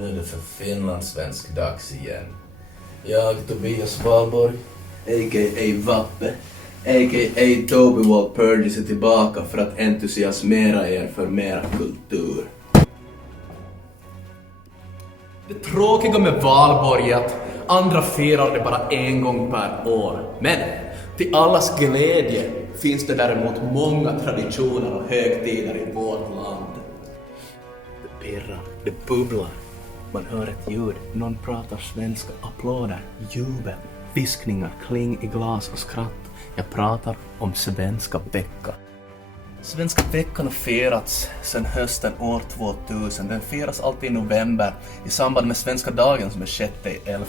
Nu är det för finlandssvensk dags igen. Jag, Tobias Valborg, a.k.a. Vappe, a.k.a. Toby Walpurgis är tillbaka för att entusiasmera er för mera kultur. Det tråkiga med Valborg är att andra firar det bara en gång per år. Men till allas glädje finns det däremot många traditioner och högtider i vårt land. Det pirrar, det bubblar. Man hör ett ljud, någon pratar svenska, applåder, jubel, viskningar, kling i glas och skratt. Jag pratar om Svenska veckan. Svenska veckan har firats sedan hösten år 2000. Den firas alltid i november i samband med Svenska dagen som är 6/11.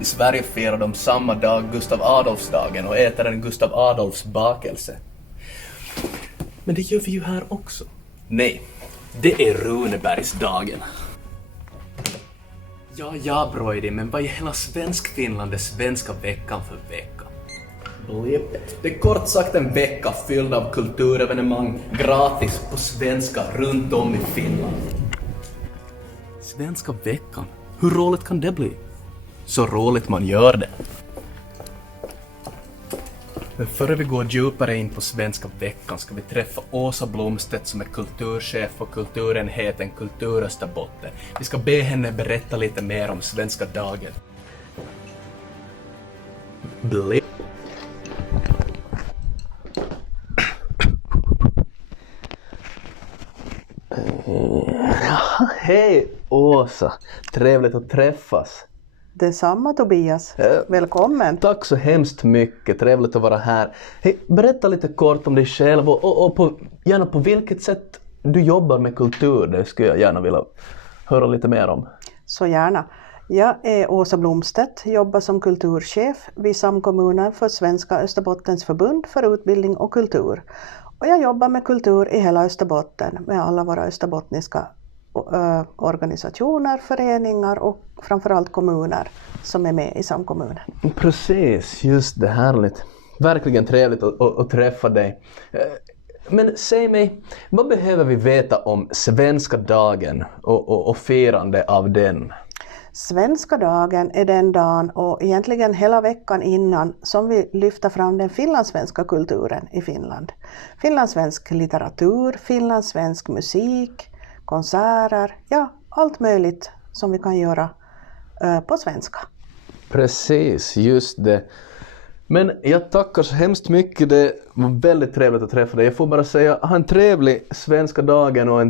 I Sverige firar de samma dag Gustav Adolfsdagen och äter en Gustav Adolfs bakelse. Men det gör vi ju här också. Nej, det är Runebergsdagen. Ja, Broidi, men vad är hela Svenskfinland är Svenska veckan för vecka? Det är kort sagt en vecka fylld av kulturevenemang gratis på svenska runt om i Finland. Svenska veckan? Hur roligt kan det bli? Så roligt man gör det. Men före vi går djupare in på Svenska veckan ska vi träffa Åsa Blomstedt som är kulturchef på kulturenheten Kulturösterbotten. Vi ska be henne berätta lite mer om Svenska dagen. Hej Åsa, trevligt att träffas. Detsamma Tobias, välkommen. Tack så hemskt mycket, trevligt att vara här. Hej, berätta lite kort om dig själv och gärna på vilket sätt du jobbar med kultur. Det skulle jag gärna vilja höra lite mer om. Så gärna. Jag är Åsa Blomstedt, jobbar som kulturchef vid samkommunen för Svenska Österbottens förbund för utbildning och kultur. Och jag jobbar med kultur i hela Österbotten med alla våra österbottniska organisationer, föreningar och framförallt kommuner som är med i samkommunen. Precis, just det, härligt. Verkligen trevligt att träffa dig. Men säg mig, vad behöver vi veta om Svenska dagen och firande av den? Svenska dagen är den dagen och egentligen hela veckan innan som vi lyfter fram den finlandssvenska kulturen i Finland. Finlandssvensk litteratur, finlandssvensk musik, konserter, ja, allt möjligt som vi kan göra på svenska. Precis, just det. Men jag tackar så hemskt mycket, det var väldigt trevligt att träffa dig. Jag får bara säga, ha en trevlig Svenska dagen och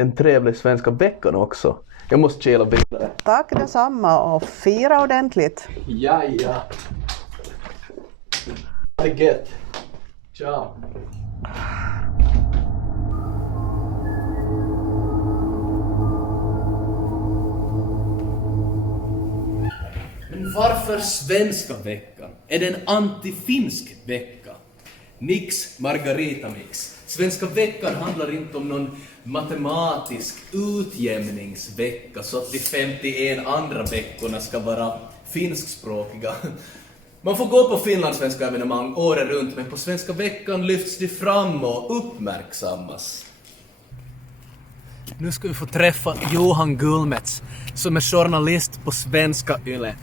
en trevlig Svenska veckan också. Jag måste kila vidare. Tack detsamma och fira ordentligt. Ja. Ha det gött. Ciao. Men varför Svenska veckan? Är det en antifinsk vecka? Nix, Margarita Mix. Svenska veckan handlar inte om någon matematisk utjämningsvecka så att de 51 andra veckorna ska vara finskspråkiga. Man får gå på finlandssvenska evenemang året runt, men på Svenska veckan lyfts de fram och uppmärksammas. Nu ska vi få träffa Johan Gullmets som är journalist på Svenska Yle.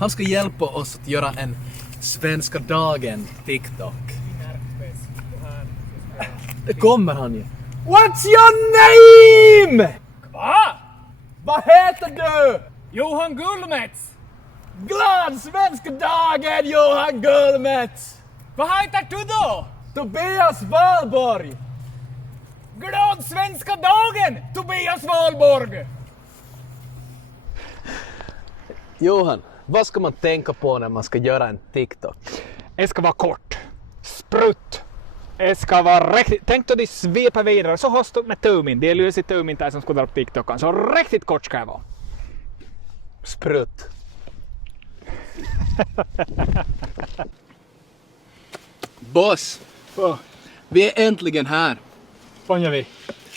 Han ska hjälpa oss att göra en Svenska dagen TikTok. Det kommer han ju. What's your name? Va? Vad heter du? Johan Gullmets! Glad Svenska dagen, Johan Gullmets! Vad heter du då? Tobias Valborg! Glad Svenska dagen, Tobias Valborg! Johan, vad ska man tänka på när man ska göra en TikTok? Det ska vara kort. Sprutt. Det ska vara riktigt... Tänk då de svepar vidare så hast du med tummin. Det är lös i tummin där som ska dra upp TikTokan. Så riktigt kort ska det vara. Sprutt. Boss, vi är äntligen här. Vad gör vi?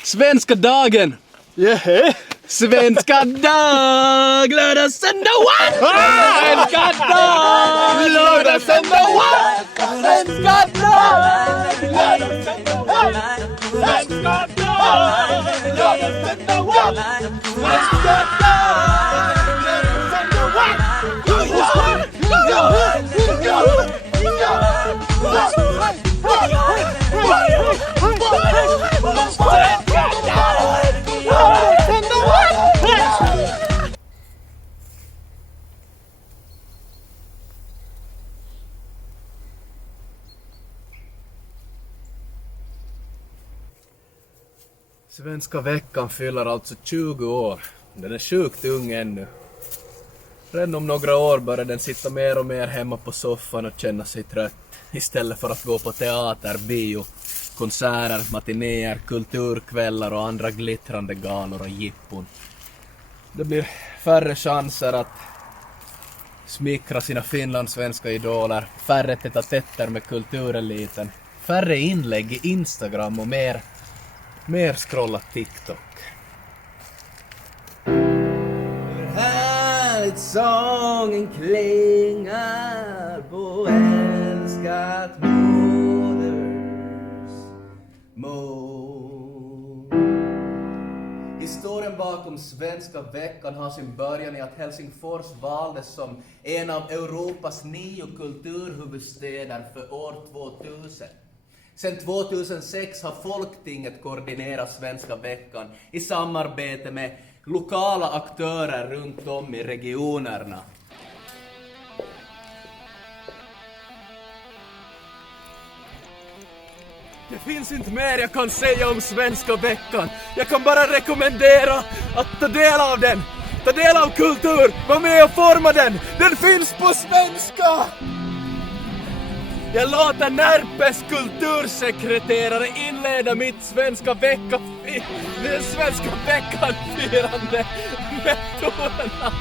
Svenska dagen! Yeah. Svenska dag! Lördag, söndag, what? Svenska dag! Lördag, söndag, what? Svenska dag! Lördag, söndag, what? Svenska dag! Svenska veckan fyller alltså 20 år. Den är sjukt ung ännu. Redan om några år börjar den sitta mer och mer hemma på soffan och känna sig trött. Istället för att gå på teater, bio, konserter, matinéer, kulturkvällar och andra glittrande galor och jippon. Det blir färre chanser att smickra sina finlandssvenska idoler, färre tätt-a-tätter med kultureliten, färre inlägg i Instagram och mer scrolla TikTok. Hur härligt sången klingar på älskat modersmål. Historien bakom Svenska veckan har sin början i att Helsingfors valdes som en av Europas 9 kulturhuvudstäder för år 2000. Sen 2006 har Folktinget koordinerat Svenska veckan i samarbete med lokala aktörer runt om i regionerna. Det finns inte mer jag kan säga om Svenska veckan. Jag kan bara rekommendera att ta del av den. Ta del av kultur, var med och forma den. Den finns på svenska! Jag låter Närpes kultursekreterare inleda mitt Svenska veckan-firande med tonerna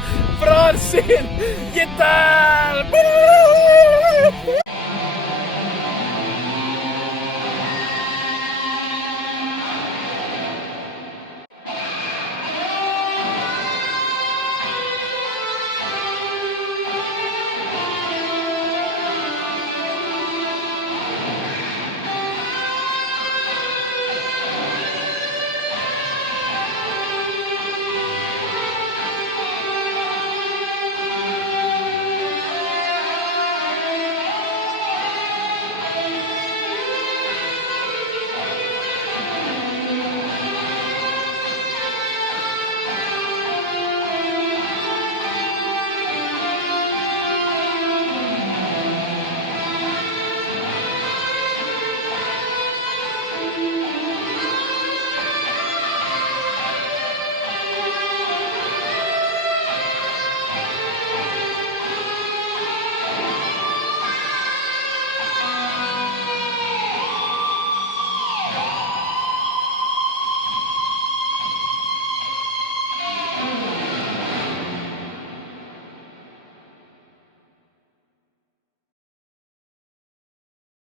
från sin gitarr!